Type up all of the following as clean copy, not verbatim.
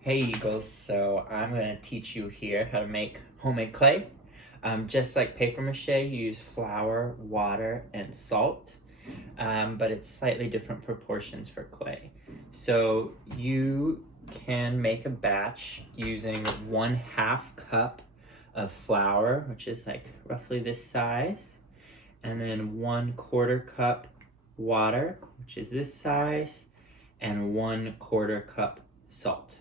Hey Eagles, so I'm going to teach you here how to make homemade clay. Just like paper mache, you use flour, water, and salt, but it's slightly different proportions for clay. So you can make a batch using 1/2 cup of flour, which is like roughly this size, and then 1/4 cup water, which is this size, and 1/4 cup salt.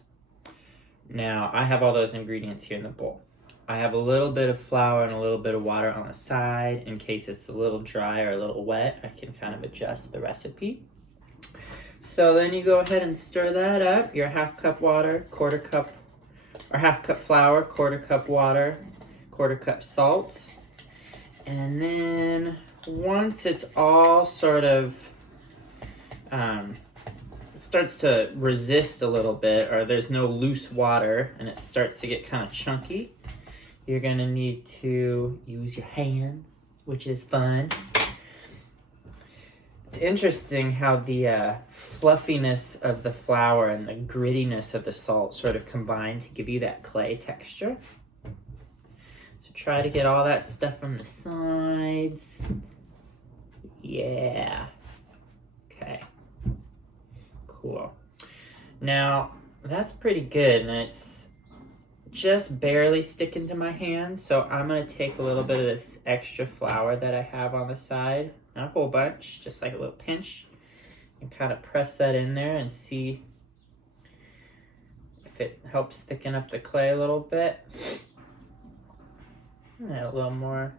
Now, I have all those ingredients here in the bowl. I have a little bit of flour and a little bit of water on the side in case it's a little dry or a little wet. I can kind of adjust the recipe. So then you go ahead and stir that up. Your 1/2 cup water, 1/4 cup, or 1/2 cup flour, 1/4 cup water, 1/4 cup salt. And then once it's all sort of starts to resist a little bit, or there's no loose water and it starts to get kind of chunky, you're gonna need to use your hands, which is fun. It's interesting how the fluffiness of the flour and the grittiness of the salt sort of combine to give you that clay texture. So try to get all that stuff from the sides. Yeah. Okay. Cool. Now, that's pretty good, and it's just barely sticking to my hand, so I'm going to take a little bit of this extra flour that I have on the side, not a whole bunch, just like a little pinch, and kind of press that in there and see if it helps thicken up the clay a little bit. Add a little more.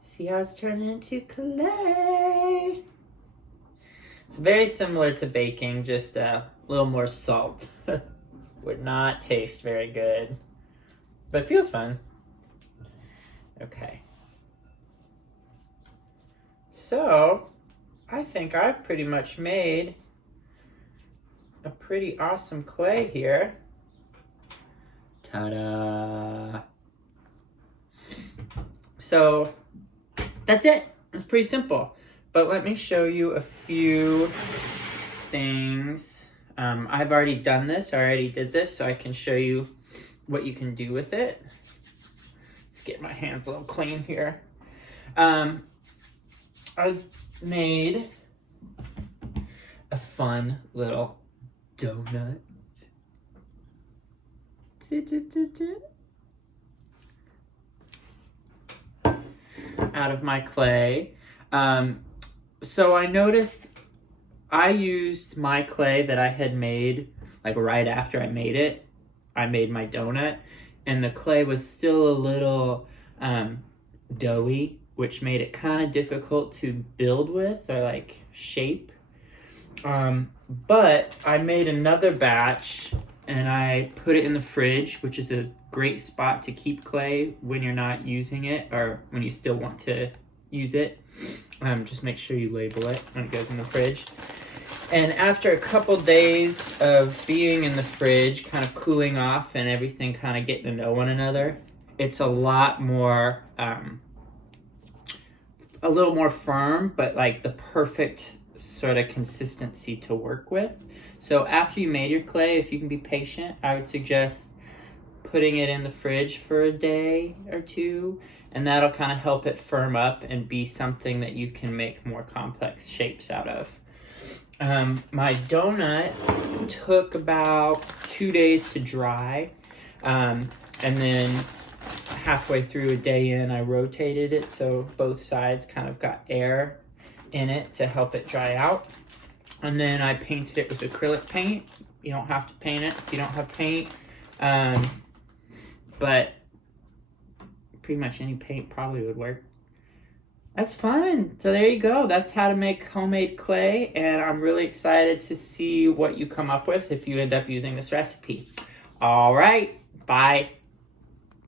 See how it's turning into clay? It's very similar to baking, just a little more salt. Would not taste very good, but it feels fun. Okay. So, I think I've pretty much made a pretty awesome clay here. Ta-da! So, that's it. It's pretty simple. But let me show you a few things. I've already done this. I already did this, so I can show you what you can do with it. Let's get my hands a little clean here. I've made a fun little donut. Out of my clay. So I noticed I used my clay that I had made like right after I made it. I made my donut, and the clay was still a little doughy, which made it kind of difficult to build with or like shape. But I made another batch and I put it in the fridge, which is a great spot to keep clay when you're not using it or when you still want to use it. Just make sure you label it when it goes in the fridge. And after a couple days of being in the fridge, kind of cooling off and everything kind of getting to know one another, it's a lot more, a little more firm, but like the perfect sort of consistency to work with. So after you made your clay, if you can be patient, I would suggest putting it in the fridge for a day or two, and that'll kind of help it firm up and be something that you can make more complex shapes out of. My donut took about 2 days to dry, and then halfway through a day in, I rotated it so both sides kind of got air in it to help it dry out. And then I painted it with acrylic paint. You don't have to paint it if you don't have paint. But pretty much any paint probably would work. That's fun. So there you go. That's how to make homemade clay. And I'm really excited to see what you come up with if you end up using this recipe. All right. Bye.